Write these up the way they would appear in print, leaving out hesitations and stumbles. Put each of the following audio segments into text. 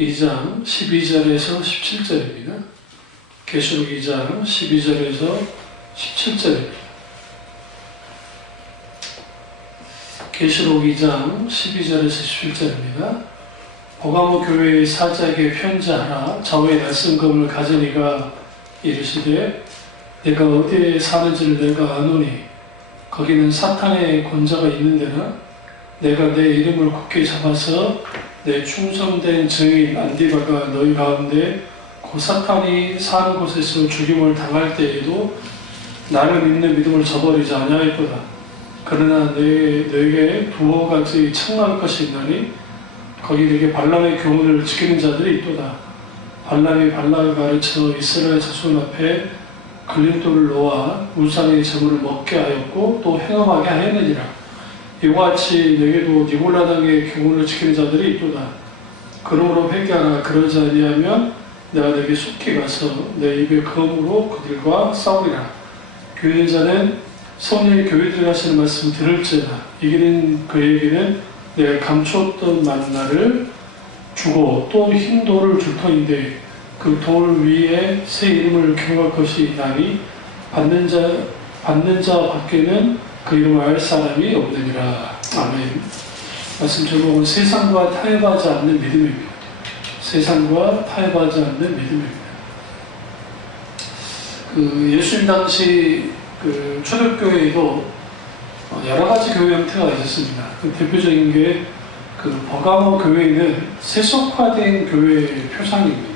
2장 12절에서 17절입니다. 계시록 2장 12절에서 17절입니다. 계시록 2장 12절에서 17절입니다. 버가모 교회의 사자에게 편지하라. 좌우에 날성검을 가진 이가 이르시되 내가 어디에 사는지를 내가 아노니 거기는 사탄의 권자가 있는 데나 내가 내 이름을 굳게 잡아서 내 충성된 증인 안디바가 너희 가운데 그 사탄이 사는 곳에서 죽임을 당할 때에도 나를 믿는 믿음을 저버리지 아니하였도다. 그러나 너에게 두어 가지 청할 것이 있나니 거기 내게 발람의 교훈을 지키는 자들이 있도다. 발람이 발락을 가르쳐 이스라엘 자손 앞에 걸림돌을 놓아 우상의 제물을 먹게 하였고 또 행음하게 하였느니라. 이와 같이 내게도 니골라당의 교훈을 지키는 자들이 있도다. 그러므로 회개하라. 그러지 아니하면 내가 내게 속히 가서 내 입의 검으로 그들과 싸우리라. 교회 자는 성령이 교회들이 하시는 말씀을 들을지어다. 이기는 그에게는 내가 감추었던 만나를 주고 또 흰 돌을 줄 터인데 그 돌 위에 새 이름을 기록할 것이 나니 받는 자 밖에는 그 이름을 알 사람이 없느니라. 아멘. 말씀 제목은 세상과 타협하지 않는 믿음입니다. 세상과 타협하지 않는 믿음입니다. 예수님 당시 초대교회에도 여러 가지 교회 형태가 있었습니다. 대표적인 게 버가모 교회는 세속화된 교회의 표상입니다.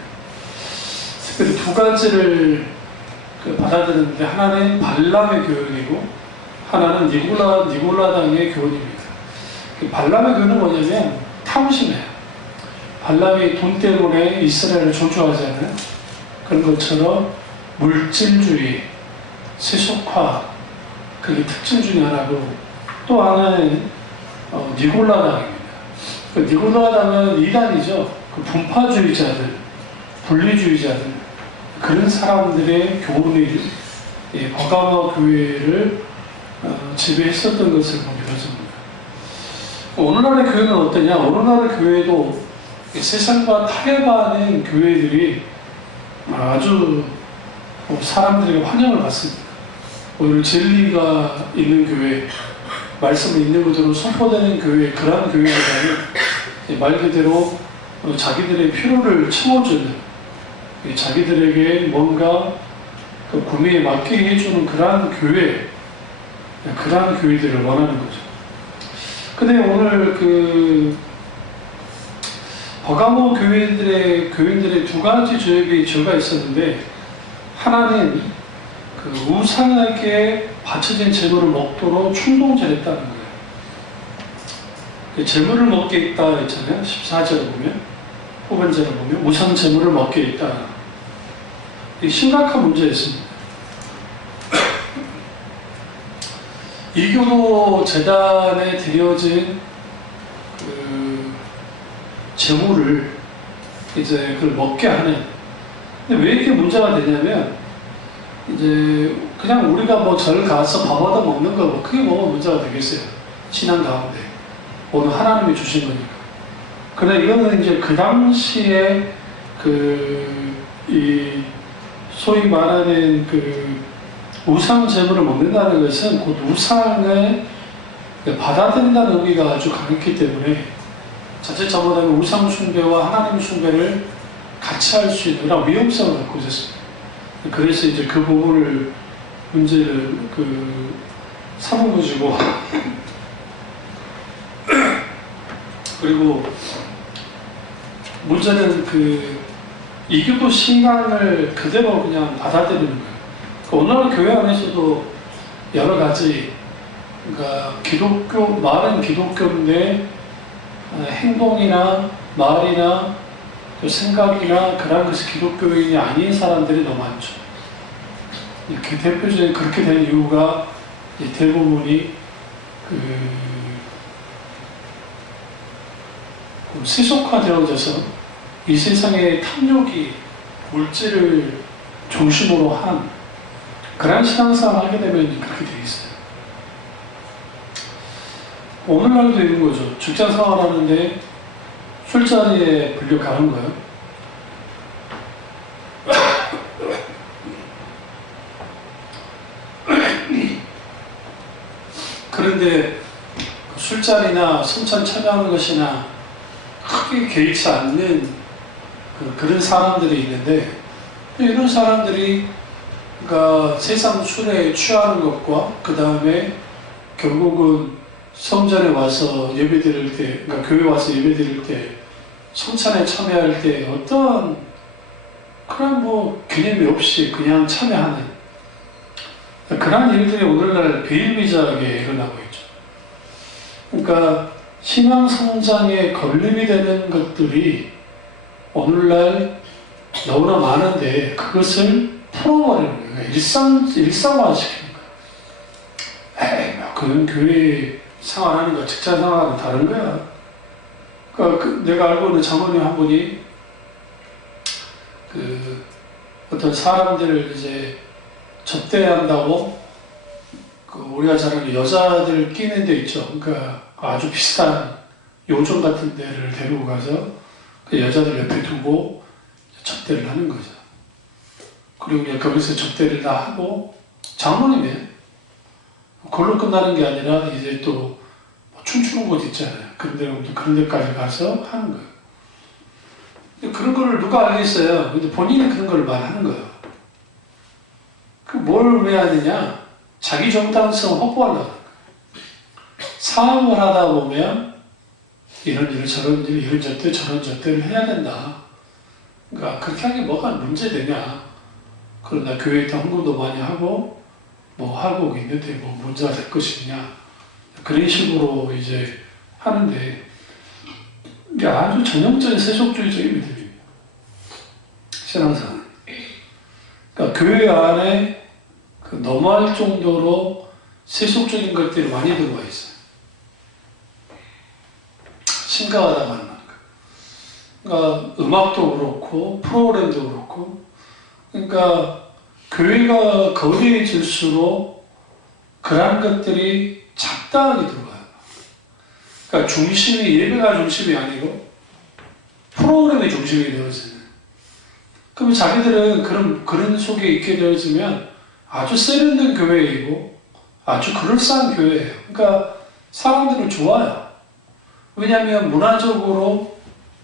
특별히 두 가지를 받아들였는데 하나는 발람의 교훈이고 하나는 니골라당의 교훈입니다. 발람의 교훈은 뭐냐면 탐심이에요. 발람이 돈 때문에 이스라엘을 저주하잖아요. 그런 것처럼 물질주의, 세속화, 그게 특징 중에 하나고 또 하나는 니골라당입니다. 니골라당은 이단이죠. 분파주의자들, 분리주의자들, 그런 사람들의 교훈이 버가모 교회를 지배했었던 것을 보게 되었습니다. 오늘날의 교회는 어떠냐? 오늘날의 교회도 세상과 타협하는 교회들이 아주 사람들에게 환영을 받습니다. 오늘 진리가 있는 교회, 말씀이 있는 그대로 선포되는 교회, 그러한 교회보다는 말 그대로 자기들의 필요를 채워주는, 자기들에게 뭔가 구매에 맞게 해주는 그러한 교회, 그러한 교회들을 원하는 거죠. 근데 오늘 버가모 교인들의 두 가지 죄가 있었는데, 하나는 우상에게 바쳐진 제물을 먹도록 충동질했다는 거예요. 제물을 먹게 있다 했잖아요. 14절을 보면, 후반절을 보면 우상 제물을 먹게 있다. 심각한 문제였습니다. 이교도 재단에 드려진 제물을 이제 그걸 먹게 하는. 근데 왜 이렇게 문제가 되냐면, 이제 그냥 우리가 뭐 절 가서 밥 얻어 먹는 거 그게 뭐가 문제가 되겠어요. 신앙 가운데 오늘 하나님이 주신 거니까. 그러나 이거는 이제 그 당시에 이 소위 말하는 우상 제물을 먹는다는 것은 곧 우상을 받아들인다는 의미가 아주 강했기 때문에 자칫 잘못하면 우상 숭배와 하나님 숭배를 같이 할 수 있는 그런 위험성을 갖고 있었습니다. 그래서 이제 그 부분을 문제를 삼은 것이고 그리고 문제는 이교도 신앙을 그대로 그냥 받아들이는 거예요. 오늘 교회 안에서도 여러 가지, 그러니까 말은 기독교인데 행동이나 말이나 생각이나 그런 것이 기독교인이 아닌 사람들이 너무 많죠. 그 대표적인 그렇게 된 이유가 대부분이 세속화되어져서 이 세상의 탐욕이 물질을 중심으로 한 그런 신앙생활을 하게 되면 그렇게 되어 있어요. 오늘날도 이런 거죠. 직장 생활하는데 술자리에 불려가는 거예요. 그런데 술자리나 성찬 참여하는 것이나 크게 개의치 않는 그런 사람들이 있는데, 이런 사람들이 그러니까 세상 술에 취하는 것과 그 다음에 결국은 성전에 와서 예배드릴 때, 그러니까 교회 와서 예배드릴 때, 성찬에 참여할 때 어떤 그런 뭐 개념이 없이 그냥 참여하는 그런 일들이 오늘날 비일비재하게 일어나고 있죠. 그러니까 신앙 성장에 걸림이 되는 것들이 오늘날 너무나 많은데 그것을 풀어버리는 거예요. 일상화시키는 거예요. 에이, 그건 교회 생활하는 거, 직장 생활하고 다른 거야. 그러니까 내가 알고 있는 장로님 한 분이 어떤 사람들을 이제 접대한다고 우리가 잘 아는 여자들 끼는 데 있죠. 그러니까 아주 비슷한 요정 같은 데를 데리고 가서 그 여자들 옆에 두고 접대를 하는 거죠. 그리고 그냥 거기서 접대를 다 하고 장로님이에요. 그걸로 끝나는 게 아니라 이제 또 춤추는 곳 있잖아요. 그런 데까지 가서 하는 거예요. 그런 거를 누가 알겠어요. 근데 본인이 그런 걸 말하는 거예요. 뭘 왜 하느냐? 자기 정당성 확보하려고. 사업을 하다 보면 이런 일, 저런 일, 이런 접대, 저런 접대를 해야 된다. 그러니까 그렇게 하는 게 뭐가 문제되냐? 그러나 교회에 헌금도 많이 하고 뭐 하고 있는데 뭐 문제가 될 것이냐? 그런 식으로 이제 하는데 이게 아주 전형적인 세속주의적인 믿음입니다. 신앙생활. 그러니까 교회 안에 너무할 정도로 세속적인 것들이 많이 들어와 있어요. 심각하다고 하는 거. 그러니까 음악도 그렇고 프로그램도 그렇고, 그러니까 교회가 거대해질수록 그런 것들이 잡다하게 들어와요. 그러니까 중심이 예배가 중심이 아니고 프로그램이 중심이 되어지는. 그러면 자기들은 그런 속에 있게 되어지면 아주 세련된 교회이고 아주 그럴싸한 교회예요. 그러니까 사람들은 좋아요. 왜냐하면 문화적으로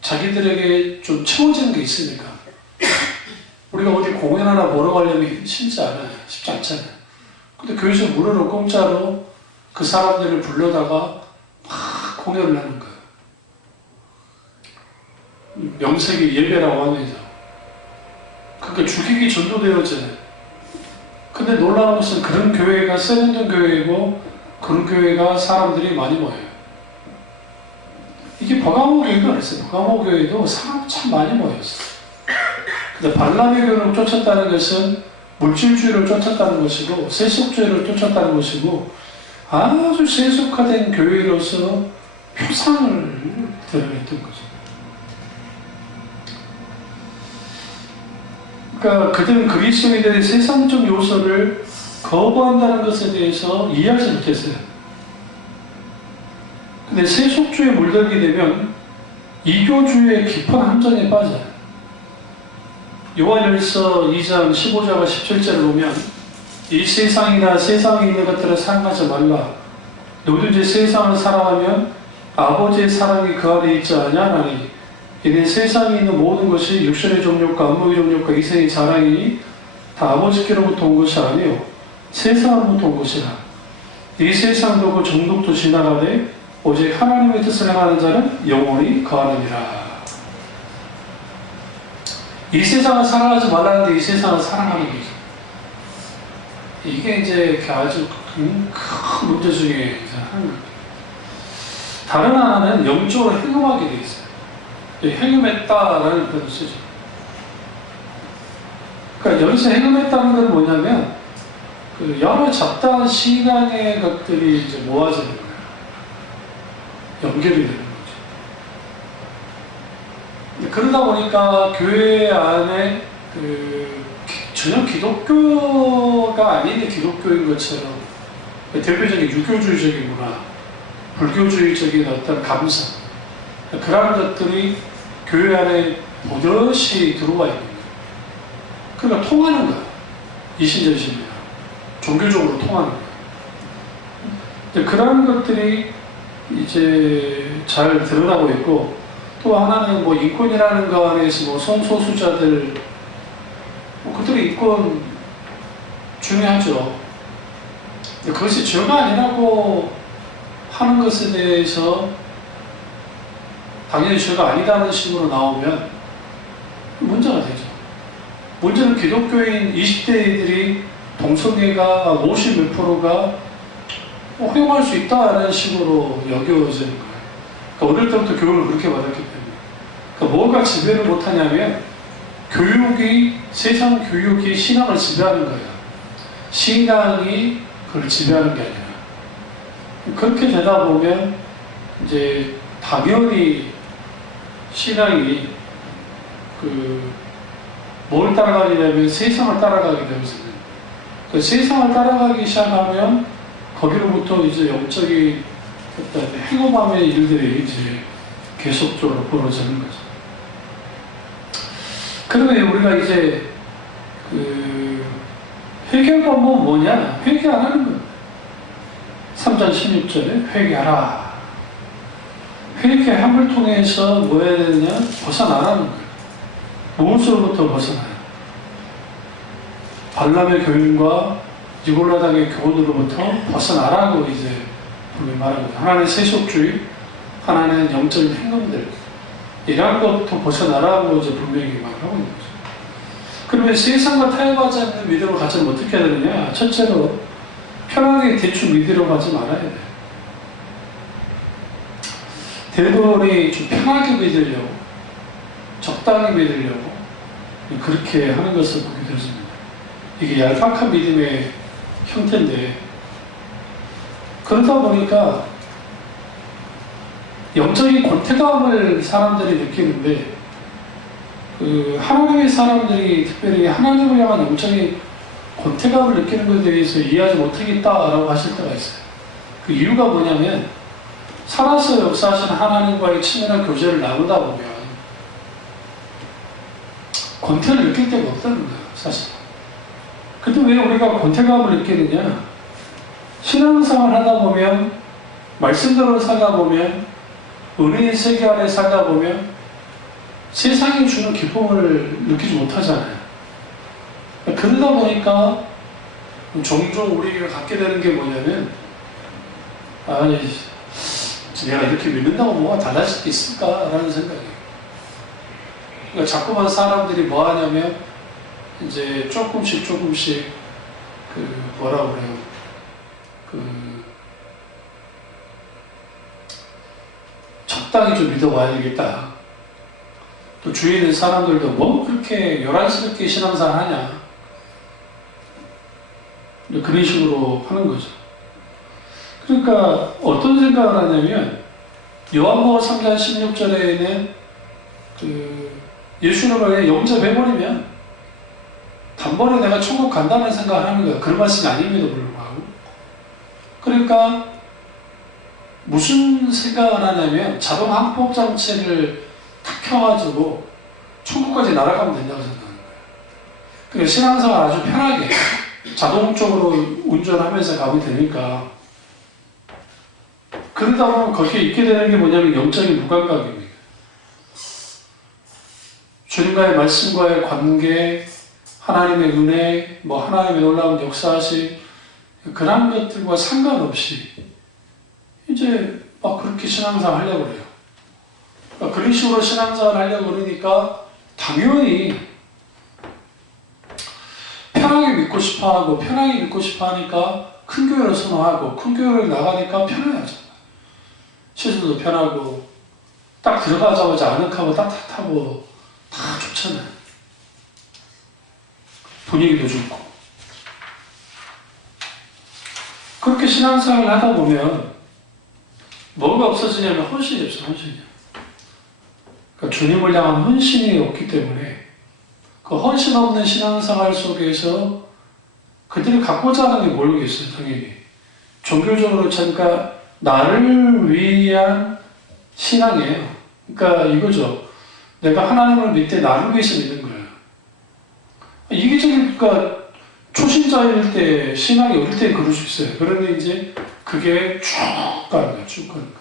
자기들에게 좀 채워지는 게 있으니까. 우리가 어디 공연 하나 보러 가려면 쉽지 않잖아요. 근데 교회에서 무료로 공짜로 그 사람들을 불러다가 막 공연을 하는 거예요. 명색이 예배라고 하면서. 그러니까 죽이기 전도되어지는. 근데 놀라운 것은 그런 교회가 세련된 교회이고 그런 교회가 사람들이 많이 모여요. 이게 버가모 교회도 그랬어요. 버가모 교회도 사람 참 많이 모였어요. 근데 발람의 교회를 쫓았다는 것은 물질주의를 쫓았다는 것이고 세속주의를 쫓았다는 것이고 아주 세속화된 교회로서 표상을 드러냈던 거죠. 그러니까 그들은 그리스도인들의 세상적 요소를 거부한다는 것에 대해서 이해하지 못했어요. 근데 세속주의에 물들게 되면 이교주의의 깊은 함정에 빠져요. 요한일서 2장 15절과 17절을 보면 이 세상이나 세상에 있는 것들을 사랑하지 말라. 누구든지 세상을 사랑하면 아버지의 사랑이 그 안에 있지 아니하나니 이는 세상에 있는 모든 것이 육신의 정욕과 안목의 정욕과 이생의 자랑이니 다 아버지께로부터 온 것이 아니요 세상으로부터 온 것이라. 이 세상도 그 정욕도 지나가되 오직 하나님의 뜻을 행하는 자는 영원히 거하느니라. 이 세상을 사랑하지 말라는데 이 세상을 사랑하는 거죠. 이게 이제 아주 큰 문제 중에 하나입니다. 다른 하나는 영적으로 행음하게 되어 있어요. 행음했다라는 표현을 쓰죠. 그러니까 여기서 행음했다는 건 뭐냐면 여러 잡다한 신앙의 것들이 이제 모아지는 거예요. 연결이 되는 거죠. 그러다 보니까 교회 안에 전혀 기독교가 아닌 기독교인 것처럼 대표적인 유교주의적인 문화, 불교주의적인 어떤 감성, 그러한 것들이 교회 안에 버젓이 들어와 있는 거예요. 그러니까 통하는 거예요. 이신전심이랑 종교적으로 통하는 거예요. 그러한 것들이 이제 잘 드러나고 있고, 또 하나는 뭐 인권이라는 거 안에서 뭐 성소수자들, 뭐 그들의 인권 중요하죠. 그것이 죄가 아니라고 하는 것에 대해서 당연히 죄가 아니다는 식으로 나오면 문제가 되죠. 문제는 기독교인 20대들이 동성애가 50 몇 프로가 허용할 수 있다는 식으로 여겨지는 거예요. 그러니까 어릴 때부터 교육을 그렇게 받았기 때문에. 그러니까 뭐가 지배를 못하냐면 교육이, 세상 교육이 신앙을 지배하는 거예요. 신앙이 그걸 지배하는 게 아니라. 그렇게 되다 보면 이제 당연히 신앙이 뭘 따라가게 되면 세상을 따라가게 되면서 그 세상을 따라가기 시작하면 거기로부터 이제 영적인 어떤 행업함의 일들이 이제 계속적으로 벌어지는 거죠. 그러면 우리가 이제 회개 방법은 뭐냐? 회개 안 하는 거예요. 3장 16절에 회개하라. 회개함을 통해서 뭐 해야 되느냐? 벗어나라는 거예요. 무엇으로부터 벗어나요? 발람의 교훈과 니골라당의 교훈으로부터 벗어나라고 이제 분명히 말하거든요. 하나는 세속주의, 하나는 영적인 행동들, 이러한 것부터 벗어나라고 이제 분명히 말하고 있는 거죠. 그러면 세상과 타협하지 않는 믿음을 가지면 어떻게 해야 되느냐? 첫째로 편하게 대충 믿으러 가지 말아야 돼요. 대부분이 좀 편하게 믿으려고, 적당히 믿으려고 그렇게 하는 것을 보게 되었습니다. 이게 얄팍한 믿음의 형태인데, 그러다 보니까 영적인 권태감을 사람들이 느끼는데, 하나님의 사람들이 특별히 하나님을 향한 영적인 권태감을 느끼는 것에 대해서 이해하지 못하겠다라고 하실 때가 있어요. 그 이유가 뭐냐면, 살아서 역사하시는 하나님과의 친밀한 교제를 나누다 보면 권태를 느낄 데가 없다는 거예요, 사실. 근데 왜 우리가 권태감을 느끼느냐? 신앙생활을 하다 보면, 말씀대로 살다 보면, 은혜의 세계 안에 살다 보면 세상이 주는 기쁨을 느끼지 못하잖아요. 그러다 보니까 종종 우리가 갖게 되는 게 뭐냐면, 내가 이렇게 믿는다고 뭐가 달라질 게 있을까라는 생각이에요. 그러니까 자꾸만 사람들이 뭐 하냐면, 이제 조금씩 뭐라 그래요? 적당히 좀 믿어봐야 되겠다. 또 주위에 있는 사람들도 뭐 그렇게 요란스럽게 신앙생활 하냐. 그런 식으로 하는 거죠. 그러니까 어떤 생각을 하냐면, 요한복음 3장 16절에는 예수를 만약에 영접해버리면 단번에 내가 천국 간다는 생각을 하는 거예요. 그런 말씀이 아님에도 불구하고. 그러니까 무슨 생각을 하냐면, 자동 항법 장치를 탁 켜가지고 천국까지 날아가면 된다고 생각하는 거예요. 그러니까 신앙생활 아주 편하게 자동적으로 운전하면서 가면 되니까. 그러다 보면 거기에 있게 되는 게 뭐냐면 영적인 무감각입니다. 주님과의 말씀과의 관계, 하나님의 은혜, 하나님의 놀라운 역사하심, 그런 것들과 상관없이 이제 막 그렇게 신앙생활 하려고 그래요. 그런 식으로 신앙생활 하려고 그러니까 당연히 편하게 믿고 싶어 하고, 편하게 믿고 싶어 하니까 큰 교회를 선호하고, 큰 교회를 나가니까 편해야죠. 시설도 편하고, 딱 들어가자마자 아늑하고 따뜻하고 다 좋잖아요. 분위기도 좋고. 그렇게 신앙생활을 하다 보면 뭐가 없어지냐면 헌신이 없어요, 헌신이. 그러니까 주님을 향한 헌신이 없기 때문에 그 헌신 없는 신앙생활 속에서 그들이 갖고자 하는 게 모르겠어요, 당연히. 종교적으로 잠깐 나를 위한 신앙이에요. 그러니까 이거죠. 내가 하나님을 믿되 나를 위해서 믿는 거예요. 이기적인, 그러니까 초신자일 때, 신앙이 어릴 때 그럴 수 있어요. 그런데 이제 그게 쭉 가는 거예요. 쭉 가는 거예요.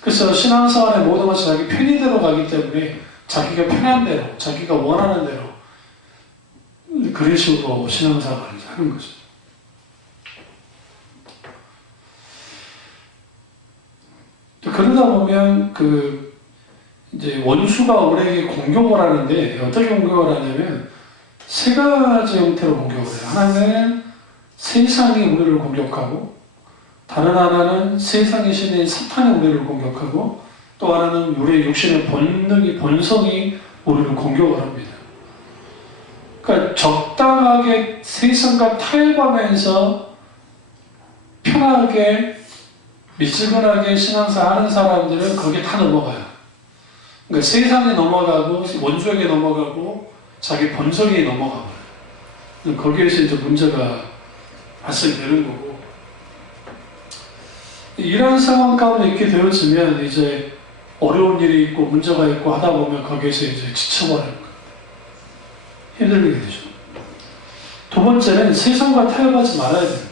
그래서 신앙생활의 모든 것이 자기 편의대로 가기 때문에 자기가 편한 대로, 자기가 원하는 대로 그런 식으로 신앙생활을 하는 거죠. 그러다 보면 이제 원수가 우리에게 공격을 하는데 어떻게 공격을 하냐면 세 가지 형태로 공격을 해요. 하나는 세상이 우리를 공격하고, 다른 하나는 세상의 신인 사탄이 우리를 공격하고, 또 하나는 우리의 육신의 본성이 우리를 공격을 합니다. 그러니까 적당하게 세상과 타협하면서 편하게 미지근하게 신앙생활 하는 사람들은 거기에 다 넘어가요. 그러니까 세상에 넘어가고 원수에게 넘어가고 자기 본성이 넘어가고 거기에서 이제 문제가 발생되는 거고, 이런 상황 가운데 있게 되어지면 이제 어려운 일이 있고 문제가 있고 하다 보면 거기에서 이제 지쳐버리는 거예요. 힘들게 되죠. 두 번째는 세상과 타협하지 말아야 됩니다.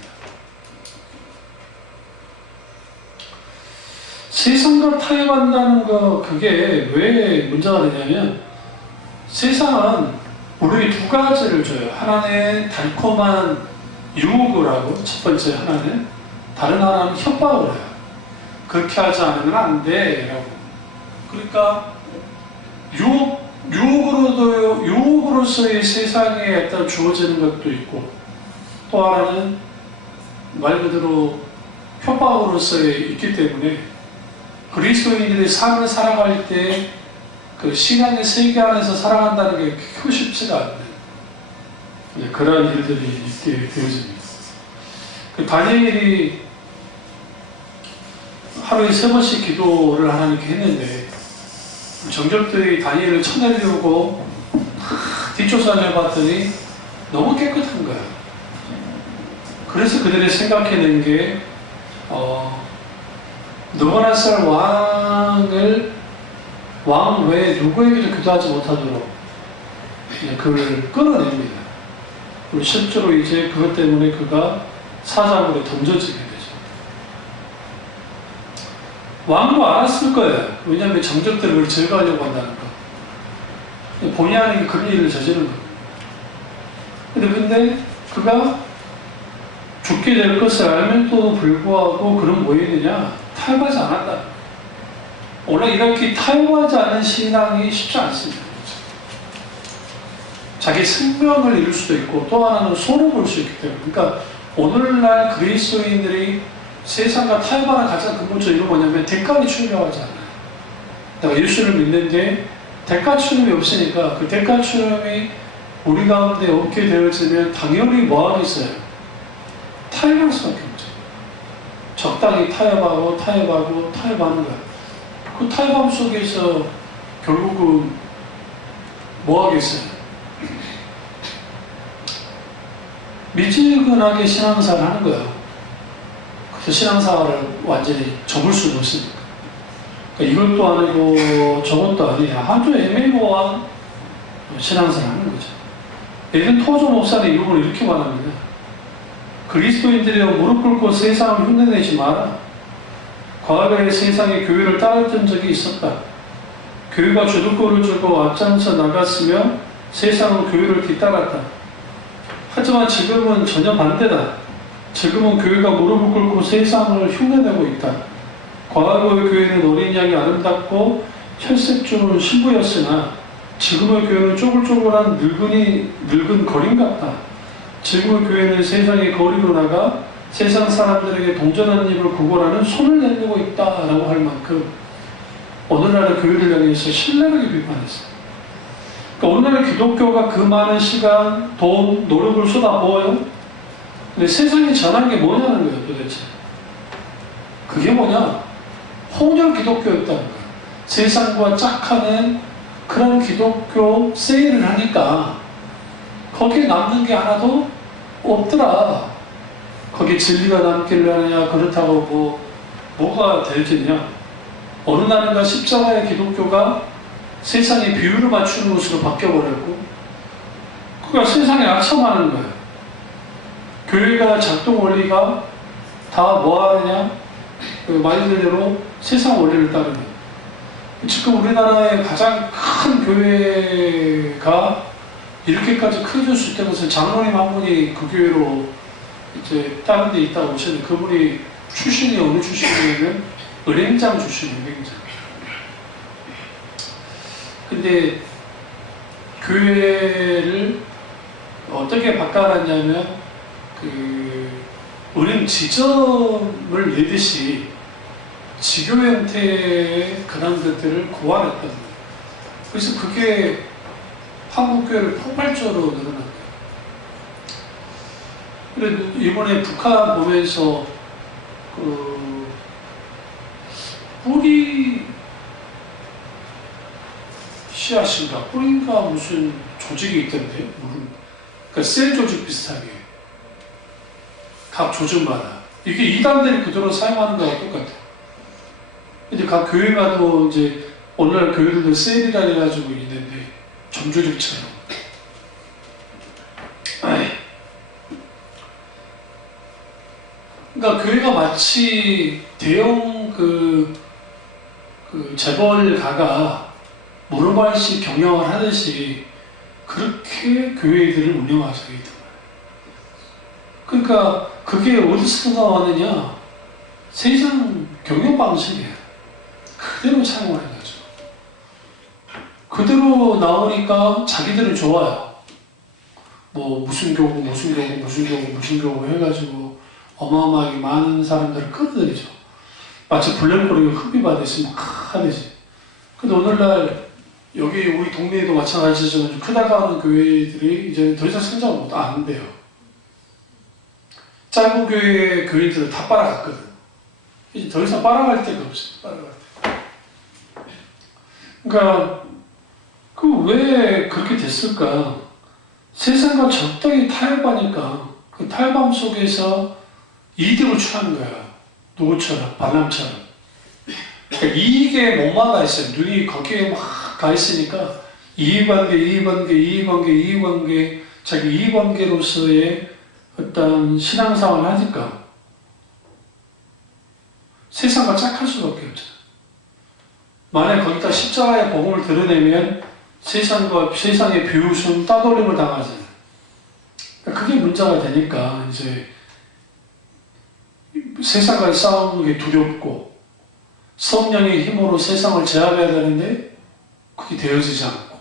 세상과 타협한다는 거, 그게 왜 문제가 되냐면, 세상은 우리 두 가지를 줘요. 하나는 달콤한 유혹을 하고, 첫 번째 하나는, 다른 하나는 협박을 해요. 그렇게 하지 않으면 안 돼 라고. 그러니까 유혹으로서의 세상에 어떤 주어지는 것도 있고, 또 하나는 말 그대로 협박으로서의 있기 때문에 그리스도인들이 삶을 살아갈 때 그 신앙의 세계 안에서 살아간다는 게 그렇게 쉽지가 않는 그러한 일들이 있게 되어집니다. 다니엘이 하루에 3번씩 기도를 하나님께 했는데, 정적들이 다니엘을 쳐내려고 뒷조사를 해봤더니 너무 깨끗한 거야. 그래서 그들이 생각해낸 게 느부갓네살 왕 외에 누구에게도 기도하지 못하도록 그를 끊어냅니다. 그리고 실제로 이제 그것 때문에 그가 사자굴에 던져지게 되죠. 왕도 알았을 거예요. 왜냐하면 정적들을 그걸 제거하려고 한다는 거. 본의 아니게 그런 일을 저지른 거예요. 근데 그가 죽게 될 것을 알면도 불구하고 그런 뭐 있느냐? 타협하지 않았다. 원래 이렇게 타협하지 않은 신앙이 쉽지 않습니다. 자기 생명을 잃을 수도 있고, 또 하나는 손해 볼 수 있기 때문에. 그러니까 오늘날 그리스도인들이 세상과 타협하는 가장 근본적 이유가 뭐냐면 대가를 치르려고 하지 않아요. 내가 예수를 믿는데 대가 치름이 없으니까 그 대가 치름이 우리 가운데 없게 되어지면 당연히 뭐 하겠어요? 타협할 수밖에 없죠. 적당히 타협하는 거예요. 그 타협함 속에서 결국은 뭐 하겠어요? 미지근하게 신앙생활을 하는 거예요. 그래서 신앙생활을 완전히 접을 수는 없으니까. 그러니까 이것도 아니고 저것도 아니야. 아주 애매모호한 신앙생활을 하는 거죠. 예전 토조 목사는 이 부분을 이렇게 말합니다. 그리스도인들이여 무릎 꿇고 세상을 흉내내지 마라. 과거에 세상에 교회를 따랐던 적이 있었다. 교회가 주도권을 주고 앞장서 나갔으며 세상은 교회를 뒤따랐다. 하지만 지금은 전혀 반대다. 지금은 교회가 무릎을 꿇고 세상을 흉내내고 있다. 과거의 교회는 어린 양이 아름답고 혈색 좋은 신부였으나 지금의 교회는 쪼글쪼글한 늙은 거림 같다. 지금의 교회는 세상의 거리로 나가 세상 사람들에게 동전한 입을 구걸하는 손을 내밀고 있다라고 할 만큼 오늘날의 교회를 향해서 신랄하게 비판했어요. 그러니까 오늘날의 기독교가 그 많은 시간, 돈, 노력을 쏟아부어요. 근데 세상이 전한 게 뭐냐는 거예요, 도대체. 그게 뭐냐? 혼혈 기독교였다는 거예요. 세상과 짝하는 그런 기독교 세일을 하니까 거기에 남는 게 하나도 없더라. 거기에 진리가 남길래 하느냐, 그렇다고 뭐가 되겠냐. 어느 날인가 십자가의 기독교가 세상의 비율을 맞추는 것으로 바뀌어버렸고, 그러니까 세상에 악첨하는 거예요. 교회가 작동 원리가 다 뭐 하느냐? 말 그대로 세상 원리를 따르는. 지금 우리나라의 가장 큰 교회가 이렇게까지 커질 수 있다는 것은 장로님 한 분이 그 교회로 이제 다른 데 있다 오셨는데, 그분이 출신이 어느 출신이냐면 은행장 출신이에요. 은행장. 근데 교회를 어떻게 바꿔놨냐면 그 은행 지점을 내듯이 지교 형태의 그런 것들을 고안했다는 거예요. 그래서 그게 한국교회를 폭발적으로 늘어났대요. 그래도 이번에 북한 보면서 그 뿌리 씨앗인가 뿌리인가 무슨 조직이 있던데, 그러니까 셀 조직 비슷하게 각 조직마다 이게 이단들이 그대로 사용하는 거와 똑같아요. 근데 각 교회마다 이제 오늘날 교회들도 셀이라 해가지고 있는데 점조직처럼. 그러니까 교회가 마치 대형 그 재벌가가 모노발식 경영을 하듯이 그렇게 교회들을 운영하셔야 됩니다. 그러니까 그게 어디서 나왔느냐? 세상 경영 방식이에요. 그대로 차용을 해가지고 그대로 나오니까 자기들은 좋아요. 뭐 무슨 교구 해가지고 어마어마하게 많은 사람들을 끌어들이죠. 마치 블랙홀이 흡입하듯이 막 하듯이. 근데 오늘날 여기 우리 동네에도 마찬가지지만 크다가는 교회들이 이제 더 이상 성장 안 돼요. 짧은 교회 교인들은 다 빨아갔거든. 이제 더 이상 빨아갈 데가 없어요. 빨아갈 데. 그러니까 그 왜 그렇게 됐을까? 세상과 적당히 타협하니까 그 타협함 속에서 이득을 취하는 거야. 누구처럼 발람처럼. 그러니까 이익에 목마가 있어요. 눈이 거기에 막 가 있으니까 이익관계, 자기 이익관계로서의 어떤 신앙생활을 하니까 세상과 짝할 수밖에 없잖아. 만약 거기다 십자가의 복음을 드러내면 세상의 비웃음, 따돌림을 당하잖아요. 그게 문제가 되니까 이제 세상과의 싸우는 게 두렵고 성령의 힘으로 세상을 제압해야 되는데 그게 되어지지 않고,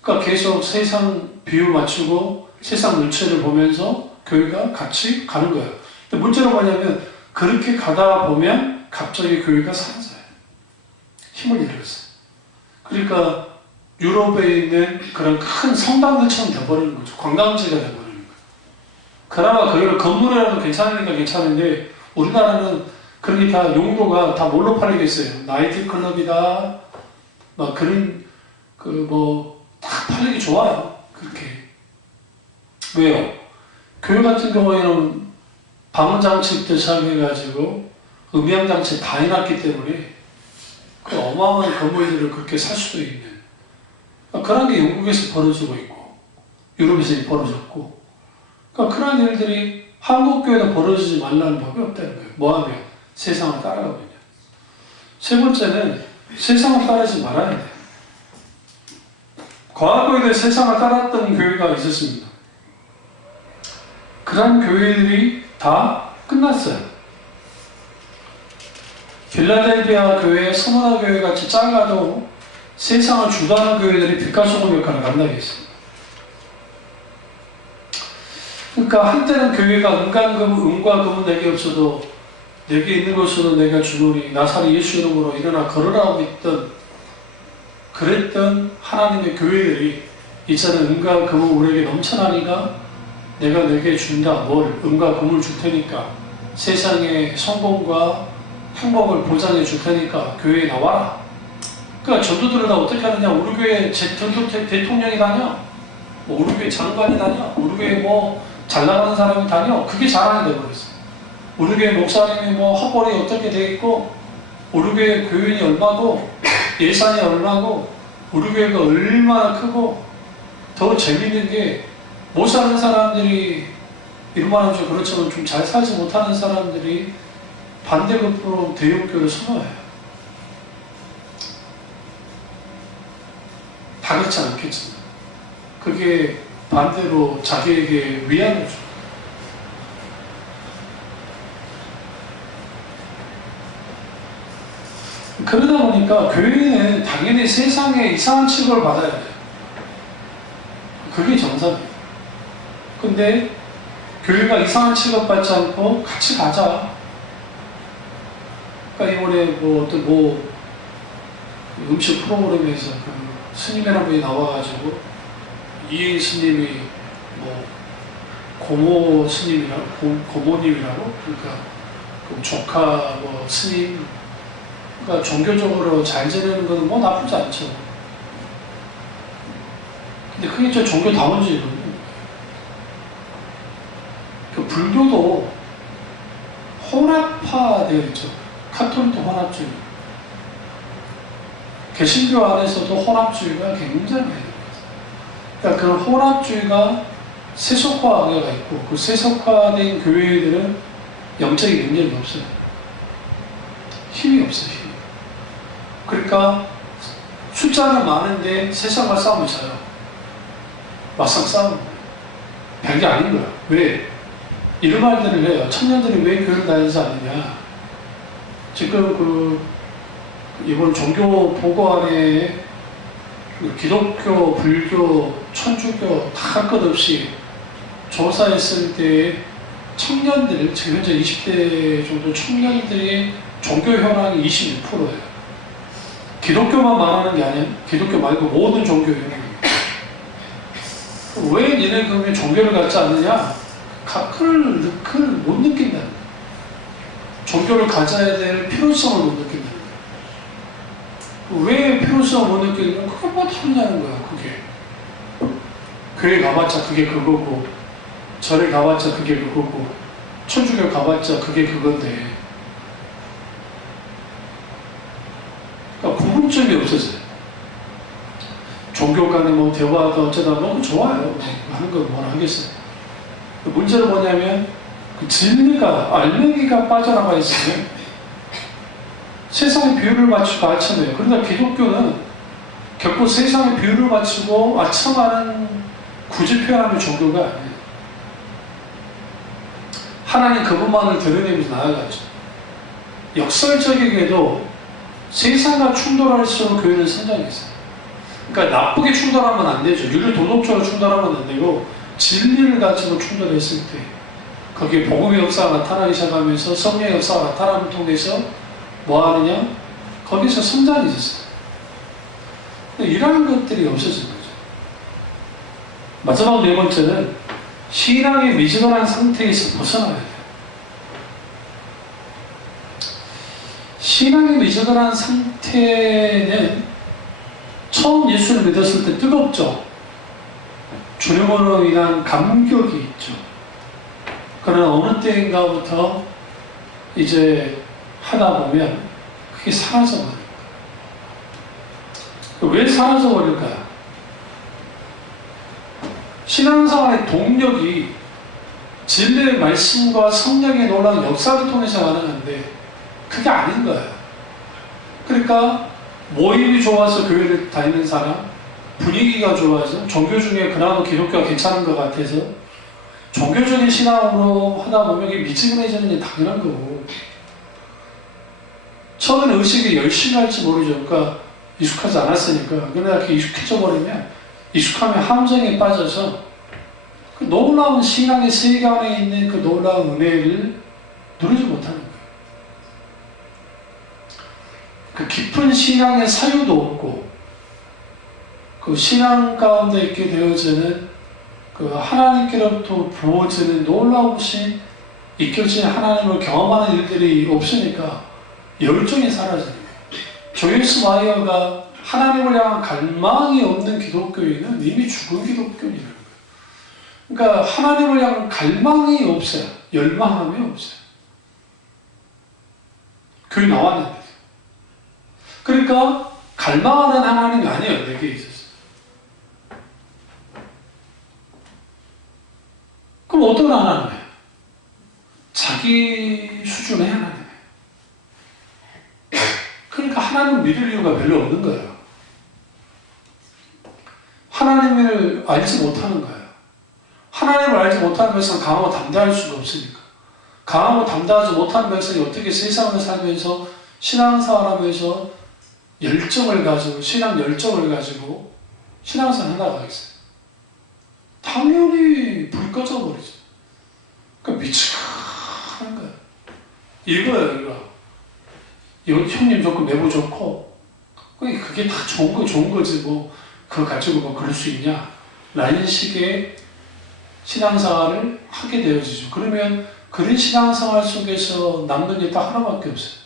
그러니까 계속 세상 비유 맞추고 세상 눈치를 보면서 교회가 같이 가는 거예요. 근데 문제는 뭐냐면 그렇게 가다 보면 갑자기 교회가 사라져요. 힘을 잃었어요. 그러니까 유럽에 있는 그런 큰 성당들처럼 돼버리는 거죠. 관광지가 돼버리는 거예요. 그나마 거기를 건물이라도 괜찮으니까 괜찮은데 우리나라는 그런 게 다 용도가 다 뭘로 팔리겠어요? 나이트클럽이다. 막 그런 다 팔리기 좋아요. 그렇게. 왜요? 교회 같은 경우에는 방음장치부터 시작해가지고 음향장치 다 해놨기 때문에 그 어마어마한 건물들을 그렇게 살 수도 있는 그런 게 영국에서 벌어지고 있고 유럽에서 벌어졌고, 그러니까 그런 일들이 한국교회도 벌어지지 말라는 법이 없다는 거예요. 뭐하면? 세상을 따라가고 있냐. 세 번째는 세상을 따르지 말아야 돼요. 과거에도 세상을 따랐던 교회가 있었습니다. 그런 교회들이 다 끝났어요. 필라델피아 교회, 서머나 교회 같이 작아도 세상을 주도하는 교회들이 빛깔소금 역할을 감당해 있습니다. 그러니까 한때는 교회가 음과 금은 내게 없어도 내게 있는 것으로 내가 주노니 나사렛 예수 이름으로 일어나 걸으라고 했던 그랬던 하나님의 교회들이 이제는 음과 금은 우리에게 넘쳐나니까 내가 내게 준다. 뭘? 음과 금을 줄 테니까 세상의 성공과 행복을 보장해 줄 테니까 교회에 나와라. 그러니까 전도들을 다 어떻게 하느냐? 우리 교회 전도 대통령이 다녀, 뭐 우리 교회 장관이 다녀, 우리 교회 뭐 잘 나가는 사람이 다녀. 그게 자랑이 되어버렸어요. 우리 교회 목사님이 뭐 학벌이 어떻게 돼 있고 우리 교회 교인이 얼마고 예산이 얼마고 우리 교회가 얼마나 크고 더 재밌는 게 못 사는 사람들이 이런 말하면 좀 그렇지만 좀 잘 살지 못하는 사람들이 반대급부로 대형교회를 선호해요. 다 그렇지 않겠지만 그게 반대로 자기에게 위안을 줘요. 그러다 보니까 교회는 당연히 세상에 이상한 취급을 받아야 돼요. 그게 정상이에요. 근데 교회가 이상한 취급받지 않고 같이 가자. 그러니까 이번에 어떤 음식 프로그램에서 그 스님이라는 분이 나와가지고 이인 스님이 고모 스님이라고 고모님이라고 그러니까 그 조카 스님 그러니까 종교적으로 잘 지내는 것은 나쁘지 않죠. 근데 그게 저 종교다원주의거든요. 그 불교도 혼합화되어 있죠. 카톨릭도 혼합주의. 개신교 안에서도 혼합주의가 굉장히 많이 있어요. 그러니까 그런 혼합주의가 세속화가 있고 그 세속화된 교회들은 영적인 능력이 없어요. 힘이 없어요. 힘이. 그러니까 숫자는 많은데 세상과 싸움을 져요. 막상 싸우는 거예요. 별게 아닌 거야. 왜? 이런 말들을 해요. 청년들이 왜 교회를 다니지 않느냐. 지금 이번 종교 보고안에 기독교, 불교, 천주교 다 할 것 없이 조사했을 때 청년들, 지금 현재 20대 정도 청년들의 종교 현황이 26%예요. 기독교만 말하는 게 아니에요. 기독교 말고 모든 종교 현황이에요. 왜 니네 그러면 종교를 갖지 않느냐? 그걸 못 느낀다는 거예요. 종교를 가져야 될 필요성을 못 느낀다는 거예요. 왜 필요성을 못 느끼냐면 그게 다르냐는 거야. 그게 교회 가봤자 그게 그거고 절에 가봤자 그게 그거고 천주교 가봤자 그게 그건데 그러니까 구분점이 없어져요. 종교 간에 대화하다 어쩌다 좋아요. 하는 건 뭐라 하겠어요. 문제는 뭐냐면 그 진리가 알맹이가 빠져나가 있으면 세상의 비율을 맞추고 아첨해요. 그러나 기독교는 결코 세상의 비율을 맞추고 아첨하는 굳이 표현하는 종교가 아니에요. 하나님 그분만을 드러내면서 나아가죠. 역설적이게도 세상과 충돌할수록 교회는 성장했어요. 그러니까 나쁘게 충돌하면 안 되죠. 윤리 도덕적으로 충돌하면 안 되고 진리를 가지고 충돌했을 때 거기에 복음의 역사가 나타나기 시작하면서 성령의 역사가 나타남을 통해서 뭐 하느냐? 거기서 성장이 있었어요. 이러한 것들이 없어진 거죠. 마지막 네 번째는 신앙의 미지근한 상태에서 벗어나야 돼요. 신앙의 미지근한 상태는 처음 예수를 믿었을 때 뜨겁죠. 주님으로 인한 감격이 있죠. 그러나 어느 때인가부터 이제 하다 보면 그게 사라져버려요. 왜 사라져버릴까요? 신앙생활의 동력이 진리의 말씀과 성령의 놀라운 역사를 통해서 가능한데 그게 아닌 거예요. 그러니까 모임이 좋아서 교회를 다니는 사람, 분위기가 좋아서 종교 중에 그나마 기독교가 괜찮은 것 같아서 종교적인 신앙으로 하다 보면 이게 미지근해지는 게 당연한 거고 처음에는 의식이 열심히 할지 모르죠. 그러니까 익숙하지 않았으니까. 그러나 이렇게 익숙해져 버리면 익숙하면 함정에 빠져서 그 놀라운 신앙의 세계 안에 있는 그 놀라운 은혜를 누리지 못하는 거예요. 그 깊은 신앙의 사유도 없고 그 신앙 가운데 있게 되어지는 그 하나님께로부터 부어지는 놀라우신 이끌진 하나님을 경험하는 일들이 없으니까 열정이 사라지는 거예요. 조이스 마이어가 하나님을 향한 갈망이 없는 기독교인은 이미 죽은 기독교인이라는 거예요. 그러니까 하나님을 향한 갈망이 없어요. 열망함이 없어요. 교회 나왔는데. 그러니까 갈망하는 하나님이 아니에요. 내게 있어서. 그럼 어떤 하나님이에요? 자기 수준의 하나님이에요. 그러니까 하나님을 믿을 이유가 별로 없는 거예요. 하나님을 알지 못하는 거예요. 하나님을 알지 못하는 백성은 강하고 담대할 수가 없으니까. 강하고 담대하지 못하는 백성이 어떻게 세상을 살면서 신앙생활하면서 열정을 가지고 신앙 열정을 가지고 신앙생활 해나가겠어요? 당연히 불 꺼져버리죠. 그러니까 미치겠는 거예요. 이거예요, 이거. 이거 형님 좋고 내부 좋고 그게 다 좋은 거지 뭐 그거 가지고 뭐 그럴 수 있냐 라는 식의 신앙생활을 하게 되어지죠. 그러면 그런 신앙생활 속에서 남는 게 딱 하나밖에 없어요.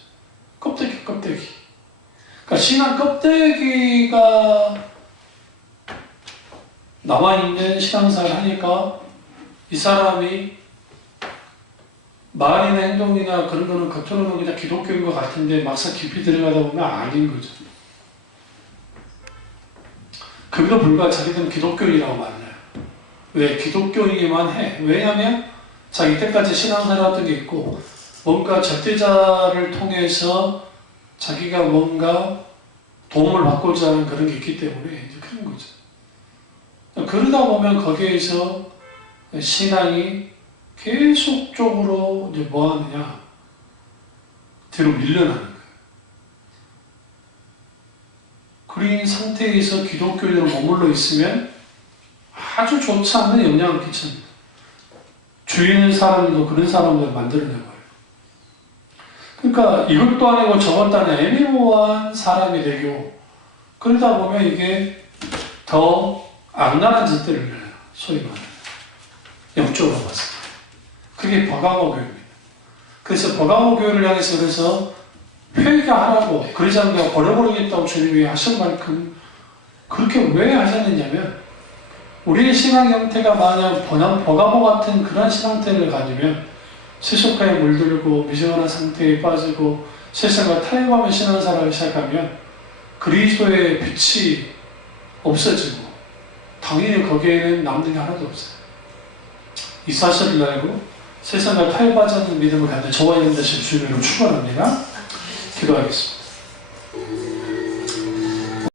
껍데기. 그러니까 신앙 껍데기가 남아있는 신앙생활을 하니까 이 사람이 말이나 행동이나 그런 거는 겉으로는 그냥 기독교인 것 같은데 막상 깊이 들어가다 보면 아닌 거죠. 그도 불구하고 자기들은 기독교인이라고 말해요. 왜? 기독교인이만 해. 왜냐하면 자기 때까지 신앙생활 했던 게 있고 뭔가 적대자를 통해서 자기가 뭔가 도움을 받고자 하는 그런 게 있기 때문에 이제 그런 거죠. 그러다 보면 거기에서 신앙이 계속적으로 이제 뭐 하느냐? 뒤로 밀려나는 거예요. 그런 상태에서 기독교인으로 머물러 있으면 아주 좋지 않은 영향을 끼칩니다. 주위 있는 사람들도 그런 사람들을 만들어내버려요. 그러니까 이것도 아니고 저것도 아니고 애매모호한 사람이 되고 그러다 보면 이게 더 악랄한 짓들을 해요. 소위 말하는 영적으로 봤을 때. 그게 버가모 교회입니다. 그래서 버가모 교회를 향해서 그래서 회개하라고 그러지 않고 버려버리겠다고 주님이 하신 만큼 그렇게 왜 하셨느냐면 우리의 신앙 형태가 만약 버가모 같은 그런 신앙 형태를 가지면 세속화에 물들고 미정한 상태에 빠지고 세상과 타협하며 신앙생활을 시작하면 그리스도의 빛이 없어지고 당연히 거기에는 남는 게 하나도 없어요. 이 사실을 알고 세상과 타협하지 않는 믿음을 갖는 저와 여러분 되실 주님으로 축원합니다. 기도하겠습니다.